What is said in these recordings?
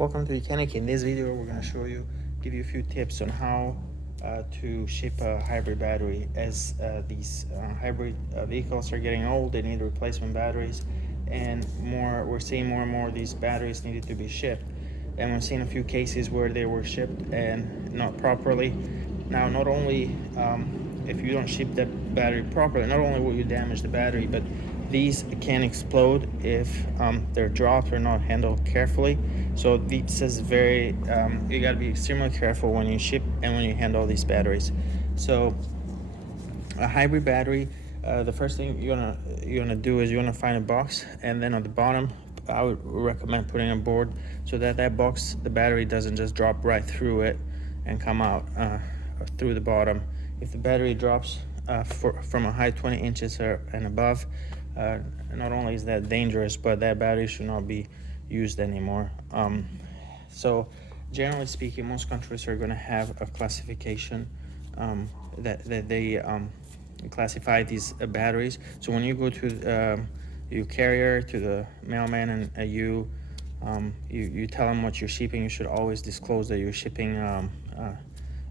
Welcome to YOUCANIC. In this video, we're going to give you a few tips on how to ship a hybrid battery. As these hybrid vehicles are getting old, they need replacement batteries, and we're seeing more and more of these batteries needed to be shipped. And we've seen a few cases where they were shipped and not properly. Now, not only if you don't ship the battery properly, not only will you damage the battery, but these can explode if they're dropped or not handled carefully. So this is very, you gotta be extremely careful when you ship and when you handle these batteries. So a hybrid battery, the first thing you're gonna do is you're gonna find a box, and then on the bottom, I would recommend putting a board so that box, the battery doesn't just drop right through it and come out through the bottom. If the battery drops from a height 20 inches and above, not only is that dangerous, but that battery should not be used anymore. So generally speaking, most countries are going to have a classification that they classify these batteries. So when you go to your carrier, to the mailman, and you tell them what you're shipping, you should always disclose that you're shipping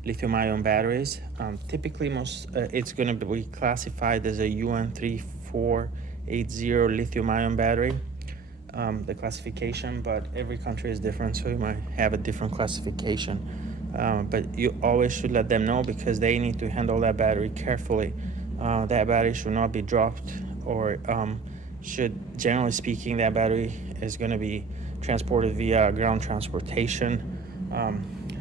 lithium-ion batteries. Typically, it's going to be classified as a UN3480 lithium-ion battery, the classification, but every country is different, so you might have a different classification. But you always should let them know, because they need to handle that battery carefully. That battery should not be dropped, or generally speaking, that battery is going to be transported via ground transportation.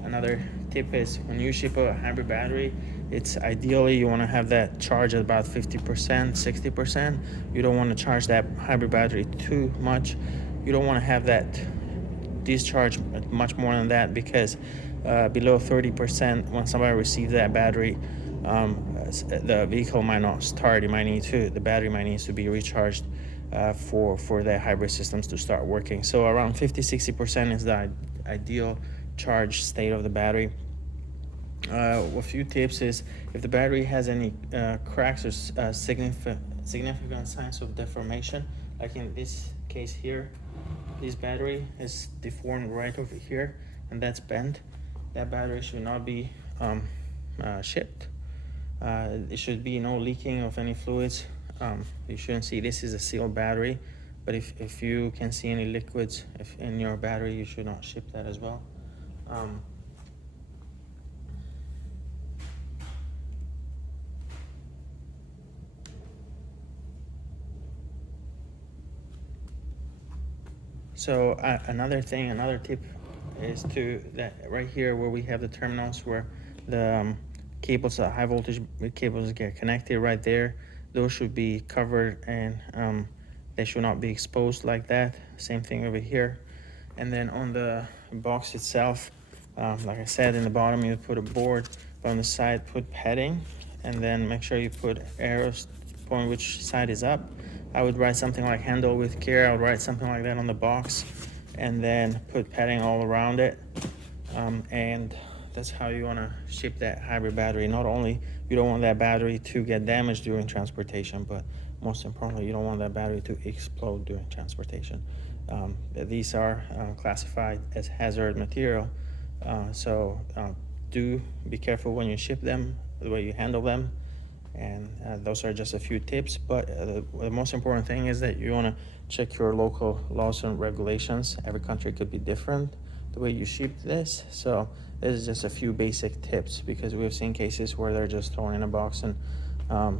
Another tip is, when you ship a hybrid battery, it's ideally you want to have that charge at about 50%, 60%. You don't want to charge that hybrid battery too much. You don't want to have that discharge much more than that, because below 30%, when somebody receives that battery, the vehicle might not start. The battery might need to be recharged for the hybrid systems to start working. So around 50-60% is the ideal charge state of the battery. A few tips is, if the battery has any cracks or significant signs of deformation, like in this case here, this battery is deformed right over here, and that's bent, that battery should not be shipped. There should be no leaking of any fluids. You shouldn't see, this is a sealed battery, but if you can see any liquids in your battery, you should not ship that as well. So another tip is that right here where we have the terminals where the cables, high voltage cables get connected right there, those should be covered, and they should not be exposed like that. Same thing over here. And then on the box itself, like I said, in the bottom you put a board, but on the side put padding, and then make sure you put arrows pointing which side is up. I would write something like "handle with care." I would write something like that on the box, and then put padding all around it. And that's how you want to ship that hybrid battery. Not only you don't want that battery to get damaged during transportation, but most importantly, you don't want that battery to explode during transportation. These are classified as hazard material, so do be careful when you ship them, the way you handle them. And those are just a few tips, but the most important thing is that you want to check your local laws and regulations. Every country could be different the way you ship this, so this is just a few basic tips, because we've seen cases where they're just thrown in a box and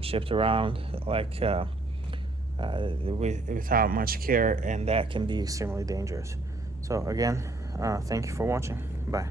shipped around like without much care, and that can be extremely dangerous. So again, thank you for watching. Bye.